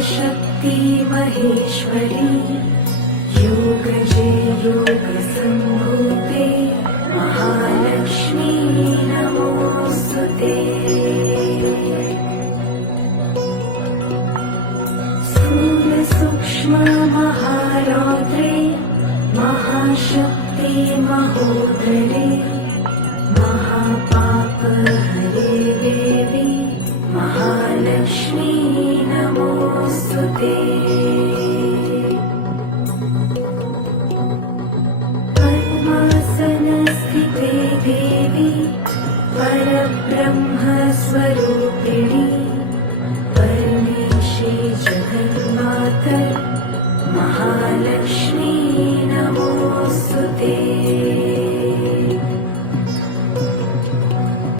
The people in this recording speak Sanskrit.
शक्ति महेश्वरी योगजे योगसम्भूते महालक्ष्मी नमोऽस्तुते। स्थूलसूक्ष्म महारौद्रे महाशक्ति महोदरे महापापहरे देवी महालक्ष्मी नमोऽस्तुते। पद्मासनस्थिते देवी परब्रह्मस्वरूपिणी परमेशी जगन्माता महालक्ष्मी नमोऽस्तुते।